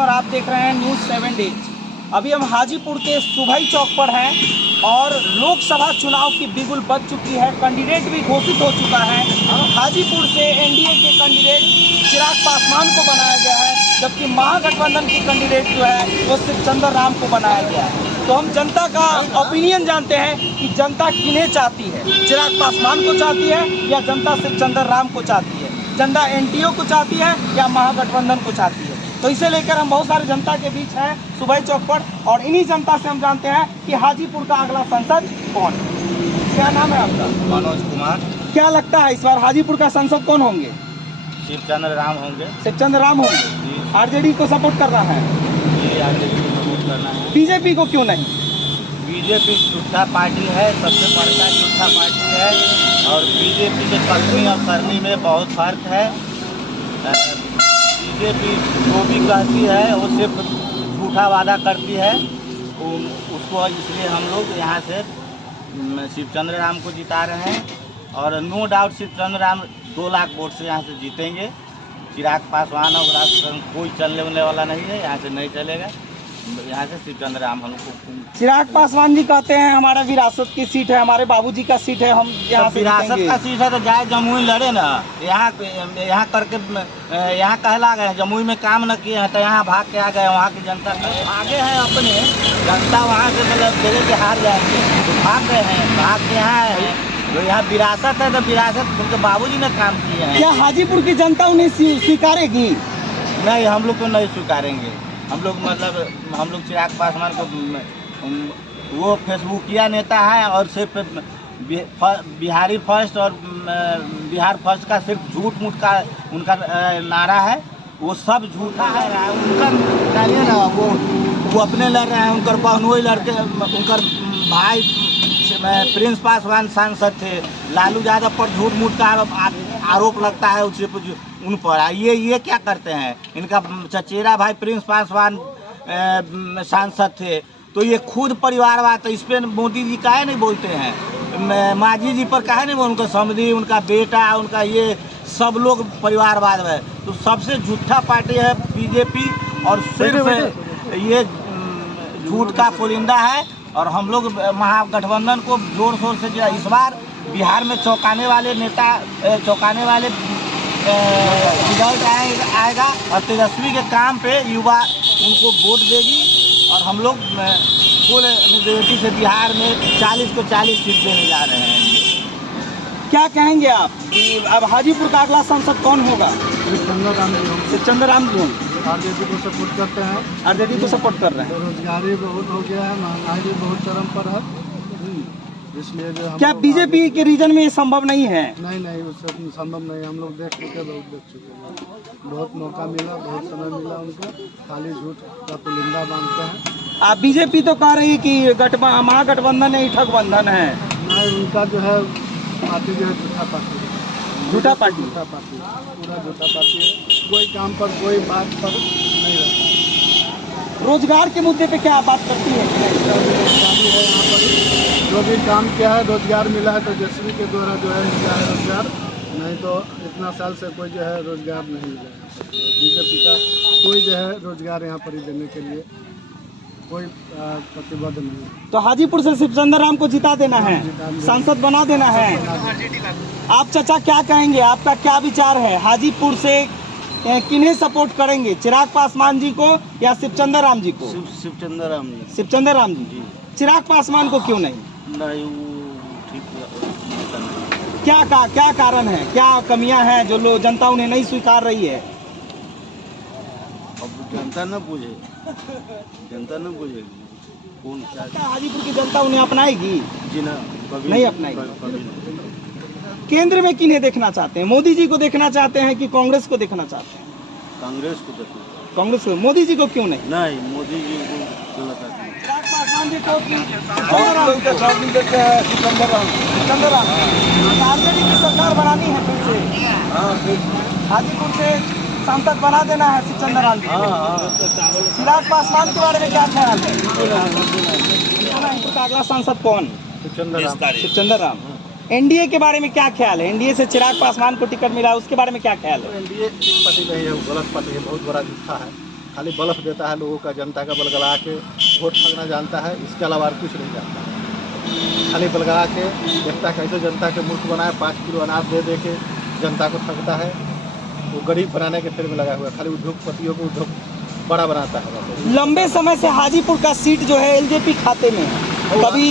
और आप देख रहे हैं न्यूज़ 7 डेज। अभी हम हाजीपुर के सुभाई चौक पर हैं और लोकसभा चुनाव की बिगुल बज चुकी है। कैंडिडेट भी घोषित हो चुका है। हाजीपुर से एनडीए के कैंडिडेट चिराग पासवान को बनाया गया है, जबकि महागठबंधन के कैंडिडेट जो है वो शिवचंद्र राम को बनाया गया है। तो हम जनता का ओपिनियन जानते हैं कि जनता किन्हें चाहती है, चिराग पासवान को चाहती है या जनता शिवचंद्र राम को चाहती है, जनता एनडीए को चाहती है या महागठबंधन को चाहती है। तो इसे लेकर हम बहुत सारे जनता के बीच हैं सुभाई चौक पर, और इन्हीं जनता से हम जानते हैं कि हाजीपुर का अगला सांसद कौन। क्या नाम है आपका? मनोज कुमार। क्या लगता है इस बार हाजीपुर का सांसद कौन होंगे? शिवचंद्र राम होंगे। शिवचंद्र राम होंगे। आरजेडी को सपोर्ट कर रहा है जी, आरजेडी को सपोर्ट करना है। बीजेपी को क्यों नहीं? बीजेपी झूठा पार्टी है, सबसे बड़का झूठा पार्टी है, और बीजेपी के करनी और करनी में बहुत फर्क है। बीजेपी जो भी कहती है वो सिर्फ झूठा वादा करती है, उसको इसलिए हम लोग यहाँ से शिवचंद्र राम को जिता रहे हैं। और no doubt Shivchandra Ram 2 lakh vote से यहाँ से जीतेंगे। चिराग पासवान और राष्ट्रपति कोई चलने वाला नहीं है, यहाँ से नहीं चलेगा। यहाँ से शिवचंद्र राम हम लोग। चिराग पासवान जी कहते हैं हमारा विरासत की सीट है, हमारे बाबूजी का सीट है, हम यहाँ से विरासत का सीट है तो जाए जमुई लड़े ना। यहाँ करके यहाँ कहला गए, जमुई में काम न किए हैं तो यहाँ भाग के आ गए। वहाँ की जनता आगे है, अपने जनता वहाँ से मतलब जगह के हार जाएंगे तो भाग गए हैं, भाग के यहाँ है। तो यहाँ विरासत है तो विरासत उनके बाबूजी ने काम किए हैं। क्या हाजीपुर की जनता उन्हें स्वीकारेगी? नहीं, हम लोग को नहीं स्वीकारेंगे। हम लोग चिराग पासवान को वो फेसबुकिया नेता है और सिर्फ बिहारी फर्स्ट और बिहार फर्स्ट का सिर्फ झूठ मूठ का उनका नारा है। वो सब झूठा है। उनका जानिए ना, वो अपने लड़ रहे हैं, उनकर बहनोई लड़के, उनकर भाई प्रिंस पासवान सांसद थे। लालू यादव पर झूठ मूठ का आरोप लगता है उससे उन पर। ये क्या करते हैं? इनका चचेरा भाई प्रिंस पासवान सांसद थे, तो ये खुद परिवारवाद। तो इस पर मोदी जी काहे नहीं बोलते हैं? मांझी जी पर काहे नहीं बोलते? उनका समधी, उनका बेटा, उनका ये सब लोग परिवारवाद है। तो सबसे झूठा पार्टी है बीजेपी, और सिर्फ ये झूठ का पुलिंदा है। और हम लोग महागठबंधन को जोर शोर से जो इस बार बिहार में चौंकाने वाले नेता, चौंकाने वाले रिजल्ट आएगा, और तेजस्वी के काम पे युवा उनको वोट देगी। और हम लोग फुल मेजॉरिटी से बिहार में 40 को 40 सीट देने जा रहे हैं। क्या कहेंगे आप कि अब हाजीपुर का अगला सांसद कौन होगा? शिवचंद्र राम जी होंगे। आरजेडी को सपोर्ट करते हैं। आरजेडी को सपोर्ट कर रहे हैं। बेरोजगारी बहुत हो गया है, महंगाई भी बहुत चरम पर है, इसलिए जो क्या बीजेपी के रीजन में ये संभव नहीं है? नहीं, उससे संभव नहीं। हम लोग देख चुके, बहुत देख चुके हैं। बहुत मौका मिला, बहुत समय मिला उनको, खाली झूठ का पुलिंदा बांधते हैं। आप बीजेपी तो कह रही कि महागठबंधन है, ठगबंधन है। नहीं, उनका जो है पार्टी जो है झूठा पार्टी है। झूठा पार्टी पूरा झूठा पार्टी है। कोई काम पर, कोई बात पर नहीं रहता। रोजगार के मुद्दे पे क्या बात करती है? बेरोजगारी है यहाँ पर। जो भी काम किया है, रोजगार मिला है तो तेजस्वी के द्वारा जो है मिला है रोजगार, नहीं तो इतना साल से कोई जो है रोजगार नहीं मिला है। बीजेपी का कोई जो है रोजगार यहाँ पर ही देने के लिए कोई प्रतिबद्ध नहीं है। तो हाजीपुर से शिवचंद्र राम को जिता देना है, सांसद बना देना है। आप चाचा क्या कहेंगे? आपका क्या विचार है? हाजीपुर से किन्हें सपोर्ट करेंगे, चिराग पासवान जी को या शिवचंद्र राम जी को? शिवचंद्र राम जी। शिवचंद्र राम जी। चिराग पासवान को क्यों नहीं? नहीं, वो ठीक क्या कारण है, क्या कमियां हैं जो लोग जनता उन्हें नहीं स्वीकार रही है? अब जनता न पूछे, जनता न पूछेगी कौन क्या। हाजीपुर की जनता उन्हें अपनाएगी? जी ना, कभी नहीं अपनाएगी। केंद्र में किन्हें देखना चाहते हैं? मोदी जी को देखना चाहते हैं कि कांग्रेस को देखना चाहते हैं? कांग्रेस को देखना। कांग्रेस को। मोदी जी को क्यों नहीं? नहीं, मोदी जी को क्यों लगाते हैं? आरजेडी की सरकार बनानी है फिर से। हाजीपुर से सांसद बना देना है शिवचंद्र राम जी। चिराग पासवान के बारे में क्या ख्याल है? अगला सांसद कौन? शिवचंद्र राम। एनडीए के बारे में क्या ख्याल है? एनडीए से चिराग पासवान को टिकट मिला, उसके बारे में क्या ख्याल है? एनडीए पार्टी नहीं है, गलत पार्टी है, बहुत बड़ा झूठा है। खाली बलफ देता है लोगों का, जनता का बलगला के वोट ठगना जानता है, इसके अलावा और कुछ नहीं जानता। खाली बलगला के देखता कैसे जनता के मूर्ख बनाए, 5 किलो अनाज दे दे के जनता को ठगता है। वो गरीब बनाने के फेर में लगा हुआ है, खाली उद्योगपतियों को उद्योग बड़ा बनाता है। लंबे समय से हाजीपुर का सीट जो है एलजेपी खाते में है। कभी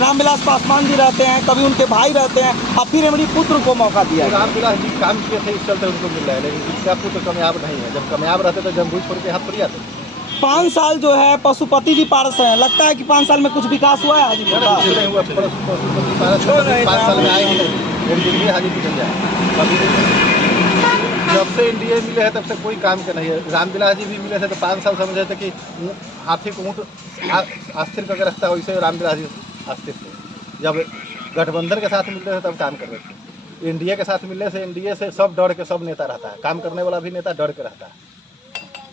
रामविलास पासवान जी रहते हैं, कभी उनके भाई रहते हैं, अब फिर हमारी पुत्र को मौका दिया। रामविलास जी काम किए थे, इस चलते उनको मिल रहा है, लेकिन इनका पुत्र कामयाब नहीं है। जब कामयाब रहते तो जमभूज छोड़ के हाथ पर आते। 5 साल जो है पशुपति जी पारस हैं, लगता है कि 5 साल में कुछ विकास हुआ है हाजीपुर का? 5 साल में आए ही नहीं, मेरी जिंदगी हाजीपुर बन जाए। जब से एनडीए मिले हैं तब से कोई काम का नहीं है। रामविलास जी भी मिले थे तो 5 साल समझे थे कि हाथी को ऊँट अस्थिर करके रखता है, वैसे रामविलास जी अस्थिर थे। जब गठबंधन के साथ मिलते थे तब काम कर रहे थे। एनडीए के साथ मिलने से एनडीए से सब डर के सब नेता रहता है, काम करने वाला भी नेता डर के रहता है।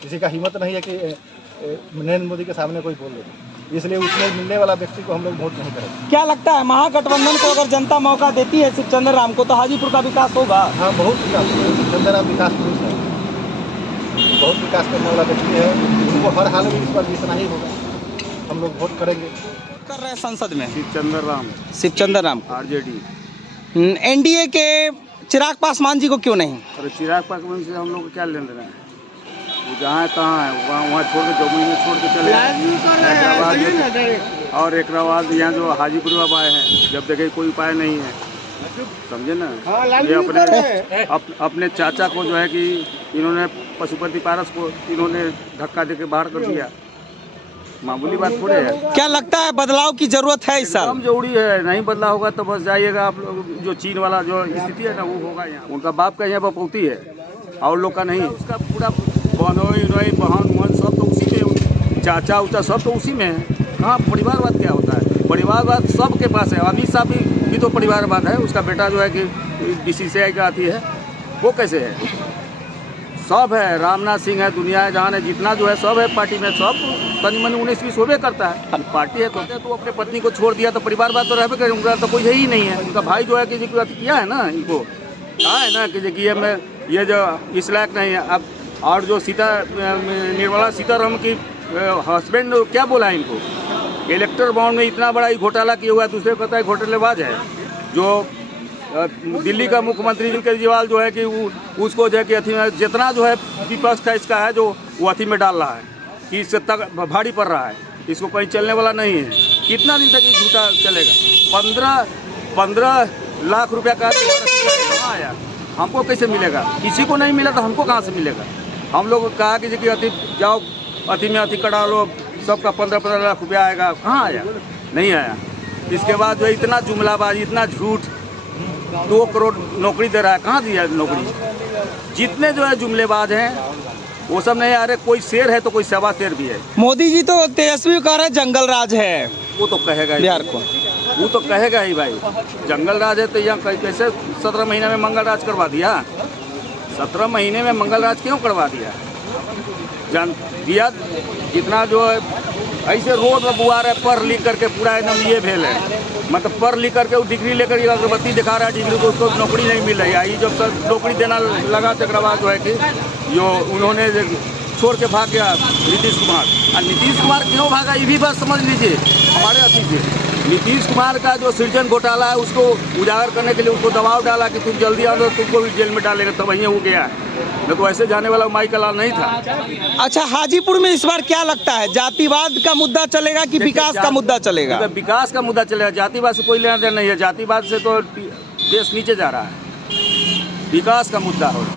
किसी का हिम्मत नहीं है कि नरेंद्र मोदी के सामने कोई बोल दे, इसलिए उसमें मिलने वाला व्यक्ति को हम लोग वोट नहीं करेंगे। क्या लगता है महागठबंधन को अगर जनता मौका देती है शिवचंद्र राम को तो हाजीपुर का विकास होगा? हाँ, बहुत विकास। शिवचंद्र राम विकास पुरुष है, बहुत विकास करने वाला व्यक्ति है। उनको हर हाल में इस बार जीतना ही होगा, हम लोग वोट करेंगे। कर रहे हैं संसद में शिवचंद्र राम आरजेडी। एनडीए के चिराग पासवान जी को क्यों नहीं? और चिराग पासवान से हम लोग को क्या लेना देना है? वो जहाँ है कहाँ है, वहाँ छोड़ के जमुई में छोड़ के चले और एक बाद यहाँ जो हाजीपुर बाबा आए हैं, जब देखे कोई उपाय नहीं है, समझे ना। ये अपने चाचा को जो है कि इन्होंने पशुपति पारस को इन्होंने धक्का देके बाहर कर दिया, मामूली बात थोड़े है। क्या लगता है बदलाव की जरूरत है इस साल? एकदम जरूरी है, नहीं बदलाव होगा तो बस जाइएगा आप लोग। जो चीन वाला जो स्थिति है ना वो होगा यहाँ। उनका बाप का यहाँ बपौती है और लोग का नहीं। उसका पूरा बहनोई बहन मन सब तो उसी में, चाचा उचा सब तो उसी में है। कहाँ परिवारवाद क्या होता है? परिवारवाद सबके पास है। अमित शाह भी तो परिवारवाद है। उसका बेटा जो है कि BCCI का आती है, वो कैसे है? सब है। रामनाथ सिंह है, दुनिया है जहाँ है, जितना जो है सब है पार्टी में। सब तनी मनी 19-20 होबे करता है। पार्टी है तो अपने पत्नी को छोड़ दिया तो परिवारवाद तो रहबे करे। उनका तो कोई है ही नहीं है। उनका भाई जो है कि किया है ना, इनको कहा है ना कि ये जो इस लायक नहीं है। अब और जो निर्मला सीतारमण की हस्बैंड क्या बोला है इनको? इलेक्टर बॉन्ड में इतना बड़ा ही घोटाला किया हुआ है, दूसरे को कहता है घोटालेबाज है। जो दिल्ली का मुख्यमंत्री केजरीवाल जो है कि उसको जो है कि अथी में जितना जो है विपक्ष का इसका है जो वो अथी में डाल रहा है कि इससे तक भारी पड़ रहा है, इसको कहीं चलने वाला नहीं है। कितना दिन तक ये झूठा चलेगा? 15 लाख रुपया का कहाँ आया? हमको कैसे मिलेगा? किसी को नहीं मिला तो हमको कहाँ से मिलेगा? हम लोग कहा कि अति जाओ अति में अति कटा लो, सबका 15-15 लाख रुपया आएगा। कहाँ आया? नहीं आया। इसके बाद जो इतना जुमलाबाजी, इतना झूठ, 2 करोड़ नौकरी दे रहा है, कहाँ दिया नौकरी? जितने जो है जुमलेबाज हैं वो सब नहीं आ रहे। कोई शेर है तो कोई सवा शेर भी है। मोदी जी तो तेजस्वी कह रहे जंगल राज है, वो तो कहेगा बिहार को, वो तो कहेगा ही भाई। जंगल राज है तो यहाँ कैसे 17 महीने में मंगल राज करवा दिया? 17 महीने में मंगल राज क्यों करवा दिया? जान दिया जितना जो है ऐसे रोड में बुआ रहे, पढ़ लिख करके पूरा एकदम ये भेल है। मतलब पढ़ लिख करके वो डिग्री लेकर अगरबत्ती दिखा रहा है, डिग्री को उसको नौकरी नहीं मिल रही है। ये जब तक नौकरी देना लगा तो बाद जो है कि जो उन्होंने छोड़ के भाग गया नीतीश कुमार। और नीतीश कुमार क्यों भागा ये भी बात समझ लीजिए हमारे अथी से। नीतीश कुमार का जो सृजन घोटाला है उसको उजागर करने के लिए उसको दबाव डाला कि तुम जल्दी आओ, तुमको भी जेल में डालेंगे, तब वहीं हो गया है। नहीं तो ऐसे जाने वाला माई का लाल नहीं था। अच्छा, हाजीपुर में इस बार क्या लगता है, जातिवाद का मुद्दा चलेगा कि विकास का मुद्दा चलेगा? विकास का मुद्दा चलेगा, जातिवाद से कोई लेना देना नहीं है। जातिवाद से तो देश नीचे जा रहा है, विकास का मुद्दा हो।